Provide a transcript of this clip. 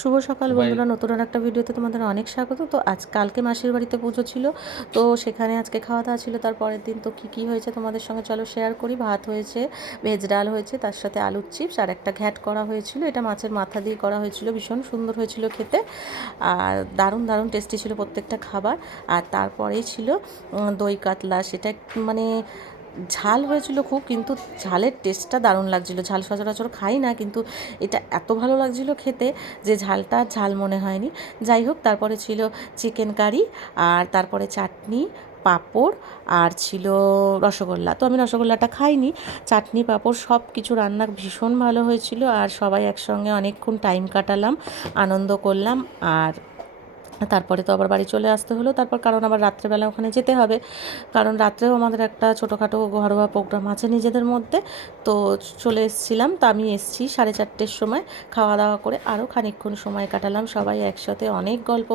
শুভ সকাল বন্ধুরা নতুন আর একটা ভিডিওতে তোমাদের অনেক স্বাগত। তো আজ কালকে মাসির বাড়িতে পুজো ছিল তো সেখানে আজকে খাওয়া দাওয়া ছিল তার পরের দিন তো কী কী হয়েছে তোমাদের সঙ্গে চলো শেয়ার করি। ভাত হয়েছে ভেজ ডাল হয়েছে তার সাথে আলুর চিপস আর একটা ঘ্যাট করা হয়েছিল। এটা মাছের মাথা দিয়ে করা হয়েছিল ভীষণ সুন্দর হয়েছিল খেতে। আর দারুণ দারুণ টেস্টি ছিল প্রত্যেকটা খাবার। আর তারপরেই ছিল দই কাতলা সেটা মানে ঝাল হয়েছিল খুব, কিন্তু ঝালের টেস্টটা দারুণ লাগছিল। ঝাল সচরাচর খাই না, কিন্তু এটা এত ভালো লাগছিল খেতে যে ঝালটা ঝাল মনে হয়নি। যাই হোক, তারপরে ছিল চিকেন কারি আর তারপরে চাটনি, পাঁপড় আর ছিল রসগোল্লা। তো আমি রসগোল্লাটা খাইনি, চাটনি, পাঁপড় সব কিছু রান্না ভীষণ ভালো হয়েছিল আর সবাই একসঙ্গে অনেকক্ষণ টাইম কাটালাম, আনন্দ করলাম আর তারপরে তো আবার বাড়ি চলে আসতে হলো। তারপর কারণ আবার রাত্রেবেলা ওখানে যেতে হবে। কারণ রাত্রেও আমাদের একটা ছোটোখাটো ঘরোয়া প্রোগ্রাম আছে নিজেদের মধ্যে। তো চলে এসেছিলাম। তো আমি এসেছি সাড়ে চারটের সময়। খাওয়া দাওয়া করে আরও খানিকক্ষণ সময় কাটালাম। সবাই একসাথে অনেক গল্প